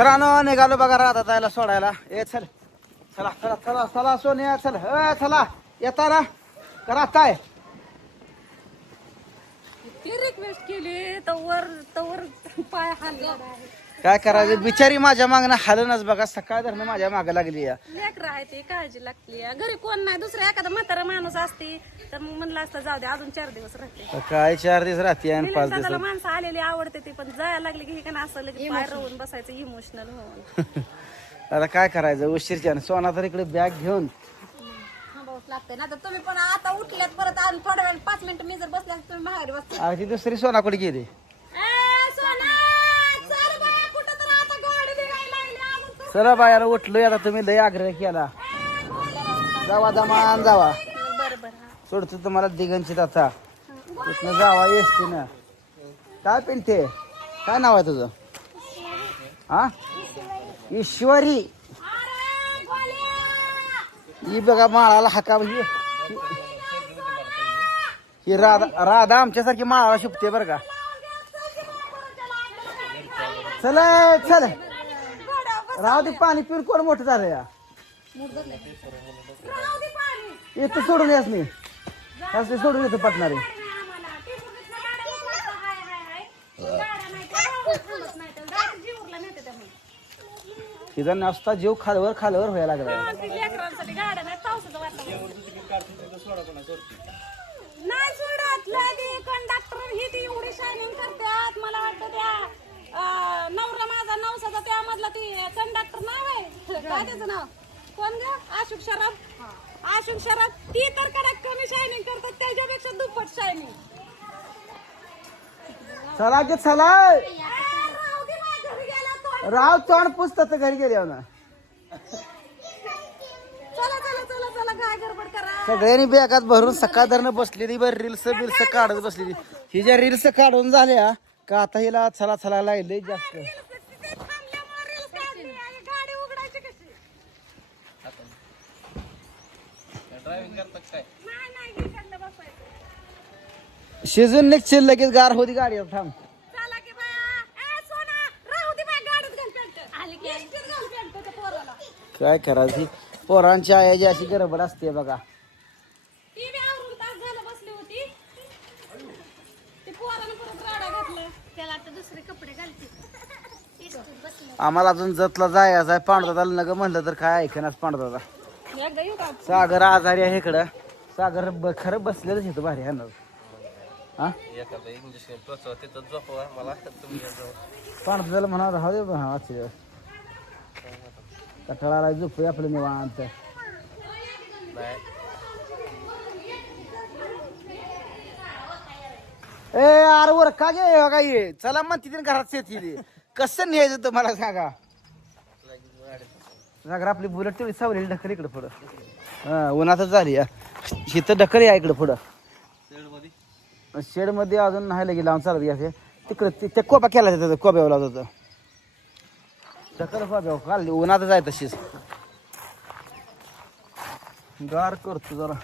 मित्रांनो निघालो बघा राधा जायला सोडायला. ए चल. चला चला चला चला सोनिया चल. चला. येता ना. करा काय ती रिक्वेस्ट केली? तवर तवर पाय हल्ला. काय करायचं? बिचारी माझ्या मागणं हालनच बघा. सकाळ धरणं माझ्या मागं लागली या. लेकर आहे ते काळजी लागली घरी कोण नाही दुसरा एखादा म्हातारा माणूस असते तर मग म्हणलं असतं जाऊ दे अजून चार दिवस राहते. काय चार दिवस राहते आणि पाच दिवस माणसं आलेली आवडते ते पण जायला लागले की हे का असं लगेच पाय राहून बसायचं इमोशनल होऊन. आता काय करायचं? उशीरच्या आणि सोना तर इकडे बॅग घेऊन. थांबावंच लागतंय. ना तर तुम्ही पण आता उठल्यात परत आणि थोड्या वेळ पाच मिनिटं मी जर बसल्या तर तुम्ही बाहेर बसता. अरे ती दुसरी सोना कुठे गेली ए, सोना, चल बाया, कुठं तर आता गाडी निघायला लागली. अजून तर- चला बायाला उठलोय आता तुम्ही लय आग्रह केला. जावा दमान जावा. सोडतो तुम्हाला दिगंचित आता. तिथनं जावा येसते ना काय पिंटे? काय नाव आहे तुझं? हा? ईश्वरी. ही बघा माळाला हाका ही ही राधा राधा आमच्यासारखी माळाला शिपते बरं का. चल चल. राहू दे पाणी पिऊन कोण मोठं झालं या? इथं येतो सोडून यास मी. यास सोडून येतो पटणारे. आम्हाला टिपूनीतनं तिचा नाश्ता जीव खालवर खालवर व्हायला लागला ती लेकरांसाठी गाड्या नाही पावसाचं वातावरण नाही सोडत लय कंडक्टर ही ती एवढी शायनिंग करतात मला वाटतं त्या अं, नवरा माझा त्यामधला ती कंडक्टर नाव आहे. काय त्याचं नाव? कोण ग? आशुक शराब आशुक शराब ती तर कडक कमी शायनिंग करतात. त्याच्यापेक्षा दुप्पट शायनिंग चला की चला. राव तोंड पुसतात घरी गेले ना चला चला चला चला. काय गडबड करा. सगळ्यांनी बॅगात भरून सकाळ धरणं बसलेली बरं रील्स बिल्स काढत बसलेली. ही ज्या रील्स काढून झाल्या का आता हिला चला चला लागले जास्त तिथे थांबल्यामुळे रील्स काढली आणि गाडी उघडायची कशी शिजून निघशील लगेच गार होती गाडी थांब काय करायची पोरांच्या आयाची अशी गडबड असते बघा. ती बी आवरून तास झालं बसली होती. ते पोरानं परत राडा घातला. त्याला आता दुसरे कपडे घालते. इस्त्रीत बसले. आम्हाला अजून जतला जायचं आहे. पांडुदादाला नग म्हणलं तर काय ऐकणार पांडुदादा. सागर आजारी आहे इकडं. सागर ब- खरं बसलेलंच येतो भारी ह्यानं. हा? पांडुदादाला म्हणा राहू दे हा आजच्या कटाळाला झोपूया आपलं निवांत. ए अरे वर का गे हो का ये? चला मग तिथे घरात शेती कसं न्यायचं तुम्हाला सांगा? सागर आपली बुलेट तेवढी सावलेली ढकल इकडे पुढं. हा उन्हातच झाली या शीत ढकल या इकडे पुढं. शेडमध्ये अजून नाही लगे लावून चालत घ्या तिकडे ते- त्या कोबा केला तिथं कोब्यावर लावत होतं. ढकल कोब्यावर काढली उन्हातच आहे तशीच. गार करतो जरा.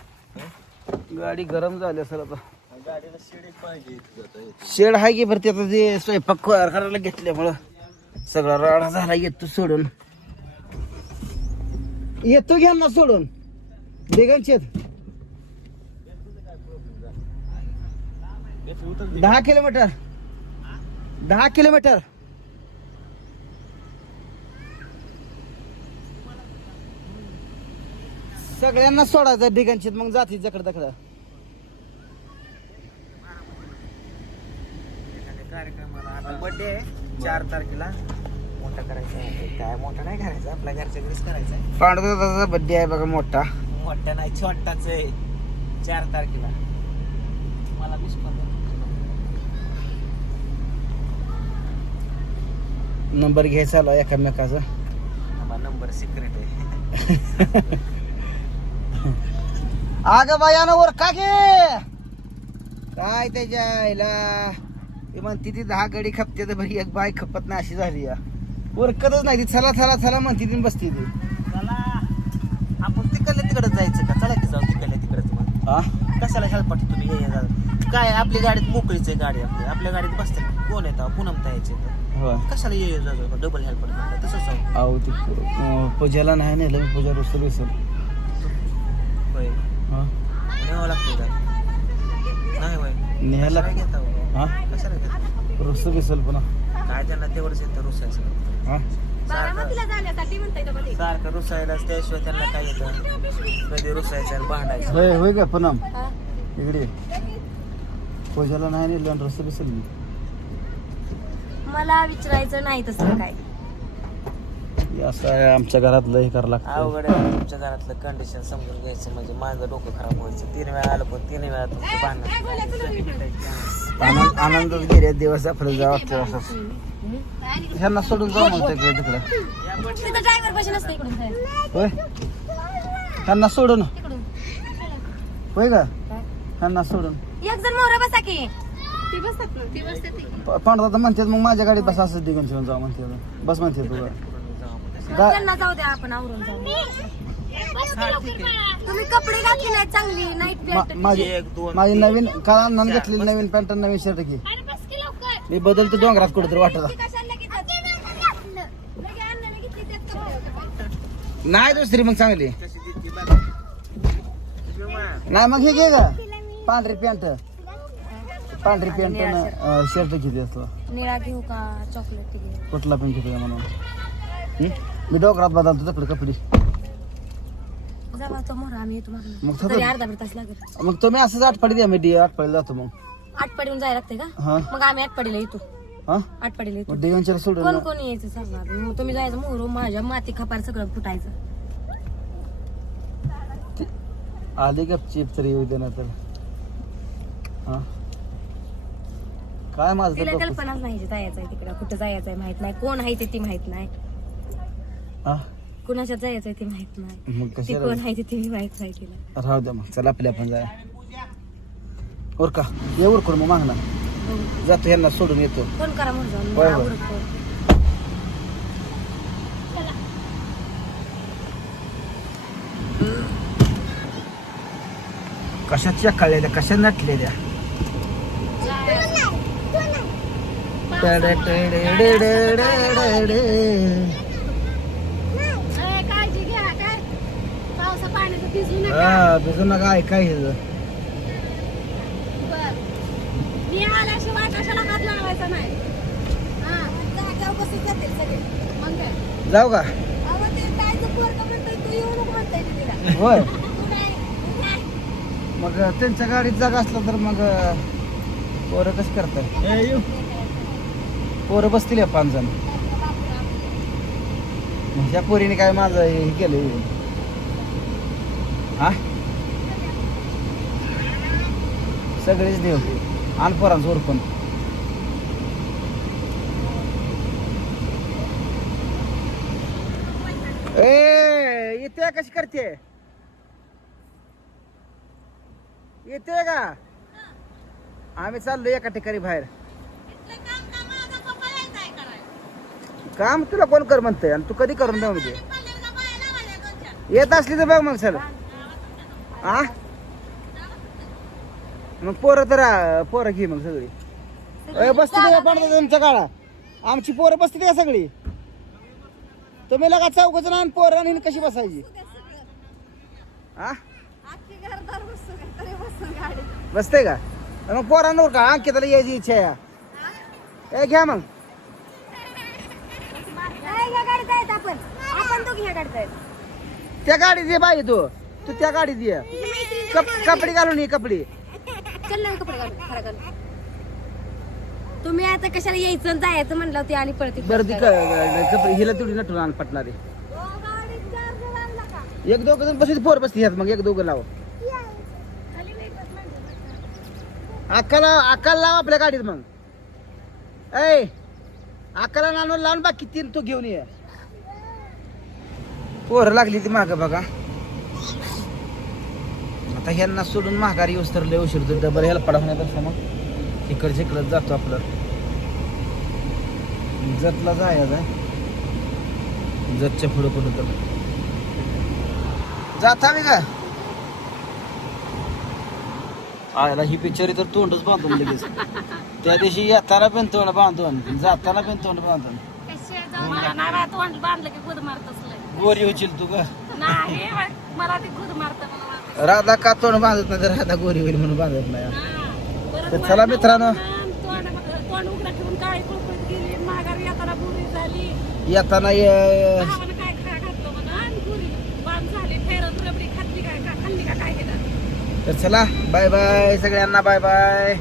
गाडी गरम झाली असेल आता. शेड आहे की बरं ते आता ते स्वयंपाक करायला घेतल्यामुळं सगळा राडा झाला येतो सोडून. येतो घ्या ना सोडून? दिगंचेत. दहा किलोमीटर. दहा किलोमीटर. सगळ्यांना सोडायचं दिगंचित मग जाती जकड तकड. बर्थडे आहे चार तारखेला. मोठा करायचा आहे. काय मोठा नाही करायचा आपल्या घरच्या घरीच करायचा आहे. पांडुदाचा बड्डे आहे बघा मोठा. मोठा नाही छोटाच आहे. चार तारखेला. मला वीस नंबर घ्यायचा आला एकामेकाचा. नंबर सिक्रेट आहे. अग बायानं वर का. घे काय त्याच्या आईला? ती म्हणती ती दहा गडी खपते तर बरी एक बाय खपत नाही अशी झाली या. उरकतच नाही ती. चला चला चला म्हणती ती बसती ती. चला. आपण तिकडल्या तिकडे जायचं का? चला की जाऊ तिकडल्या तिकडे मग. हा कशाला हेल्पाट तुम्ही? ये ये जा. काय आपली गाडीत मोकळीच आहे गाडी आपली. आपल्या गाडीत बसते. कोण येतं पुनमता यायचे होय. कशाला ये डबल हेल्प तसंच जाऊ. अहो ते अं, पूजाला नाही नेलं मी पूजा रुसल विसल होय. हा? न्यावं लागतं का नाही होय. न्यायला कशाला घेता हो? हा? कशाला घेता? रुसल विसल पुन्हा. काय त्यांना तेवढंच येतं रुसायचं. हा? बारामतीला जाण्यासाठी म्हणताय का मध्ये सारखं रुसायलाच त्याशिवाय त्यांना काय येतं? कधी रुसायचं आणि भांडायचं. होय होय का हा? इकडे ये. पूजाला नाही नेलं विसल मी मला विचारायचं नाही तसं काय. हे असं आहे आमच्या घरातलं हे करावं लागतं अवघड आहे तुमच्या घरातलं कंडिशन समजून घ्यायचं म्हणजे माझं डोकं खराब व्हायचं. तीन वेळा आलं पण तीन वेळा तुमचं भांडण आनंद आनंदात गेले दिवस आपल्याला जावं लागतं असं. ह्यांना सोडून जाऊ मग तिकडे तिकडे? तिथं ड्रायव्हर पाशी नसतं इकडून जायचं. होय? ह्यांना सोडून. तिकडून. होय का? ह्यांना सोडून. एक जण मोहरा बसा की. ती बसतात ना ती बसतात ती. पांढरा तर म्हणतात मग माझ्या गाडीत बस असं दिगन घेऊन जाऊ म्हणते. बस म्हणते तुला गा- त्यांना जाऊ द्या आपण आवरून जाऊ. तुम्ही कपडे घातले नाही चांगली नाईट मा- पॅन्ट माझी एक, दोन, माझी तीन, नवीन काल अण्णानं चार, घेतलेली. नवीन पॅन्ट आणि नवीन शर्ट घे. अरे बस की लवकर. मी बदलतो डोंगरात कुठेतरी वाटत. नाही दुसरी मग चांगली. देते बघा. नाही मग हे घे ग. पांढरी पॅन्ट. पांढरी पॅन्ट शर्ट घेते असलं निळा घेऊ का? चॉकलेट घेऊ कुठला पण घेते म्हणून. हं? मी डोंगरात बदलतो तिकडे कपडे. जावा तो आम्ही. मग तरी अर्धा तास लागेल. मग तुम्ही असंच आठपाडी द्या मी डी आठपाडी जातो मग. आटपाडीहून जायला लागते का? हा. मग आम्ही आटपाडीला येतो. हा? आटपाडीला येतो. मग डिगनच्या सोडून कोण यायचं सांगा मग तुम्ही जायचं मोहर माझ्या माती खपार सगळं फुटायचं. आली गपचीप तरी येऊ दे ना तर. हा. काय माझं तिला तर डोकं- कल्पनाच नाही जे जायचं आहे तिकडं कुठं जायचं आहे माहीत नाही. कोण आहे ते ती माहीत नाही. हा? कुणाच्यात जायचं आहे ते माहीत नाही. मग ती कशाला कोण आहे ते ती माहीत नाही तिला. राहू द्या मग. चला आपल्या आपण जाय ओर का? ये उरकून मग मागणार बघू. जातो यांना सोडून येतो. फोन करा म्हणून होय, होय. आवडत. कशाच्या कळलेल्या कशा नटलेल्या काळजी घ्या काय पावसा पाण्याचं भिजू नका. हा भिजू नका ऐकाय बर. मी आल्याशिवाय कशाला हात लावायचा नाही. हा. जाग्यावर बसून जातील सगळे. मग काय? जाऊ का? अहो, ते काय ते पोरगं म्हणतंय, तू येऊ नको म्हणतंय ते तिला. होय. तू नाही, तू नाही. मग त्यांच्या गाडीत जागा असलं तर मग पोरं कसं करतात पोरं बसतील या पाच जण ह्या पोरीने काय माझं हे केलं हा सगळेच देव आण पोरांचं उरकून ए येते कशी करते? येते का? आम्ही चाललो एका ठिकाणी बाहेर. काम तुला कोण कर म्हणतंय? आणि तू कधी करून देऊ म्हणजे येत असली तर बघ मग सर आ? मग पोरं तर आ, पोरं घे मग सगळी. अय, बसते का पडतात तुमच्या काळा आमची पोरं बसते का सगळी? तुम्ही लगा चौकच आणि पोरं आणि कशी बसायची? हा अख्खी घरदार बसून आहे, तरी बसून गाडीत. बसते का? मग पोरांवर का? अंकिताला यायची इच्छा आहे. ए घ्या मग. नाही, ह्या गाडीत आहेत आपण. आपण दोघी ह्या गाडीत आहेत. त्या गाडीत ये बाई तू. तू त्या गाडीत ये. कप कपडे घालून ये कपडे. चल ना कपडे खरा तुम्ही आता कशाला यायचं आणि जायचं म्हणलं होते आणि पळते बरं ती क- कपडे हिला तेवढी नटून आण पटणारे. एक दोघं जण बसली पोर बसली ह्यात मग एक दोघं लाव. अक्काला अक्काला लाव आपल्या गाडीत मग. ऐ अक्काला नानून लावून बाकी तीन तू घेऊन ये. पोरं लागली ती माग बघा. आता ह्यांना सोडून महागारी येऊस तर लय उशीर तर डबल ह्याला पडा मग. इकडचे इकडं जातो आपलं. जतला जाय जतच्या पुढं कोण तर जाता मी का? आयला ही पिक्चर तर तोंडच बांधून लगेच. त्या दिवशी येताना पण तोंड बांधून जाताना पण तोंड बांधून. गोरी होशील तू का मला ते गुद मारत राधा का तोंड बांधत नाही तर राधा गोरी होईल म्हणून बांधत नाही. तर चला मित्रांनो. येताना तर चला बाय बाय सगळ्यांना बाय बाय.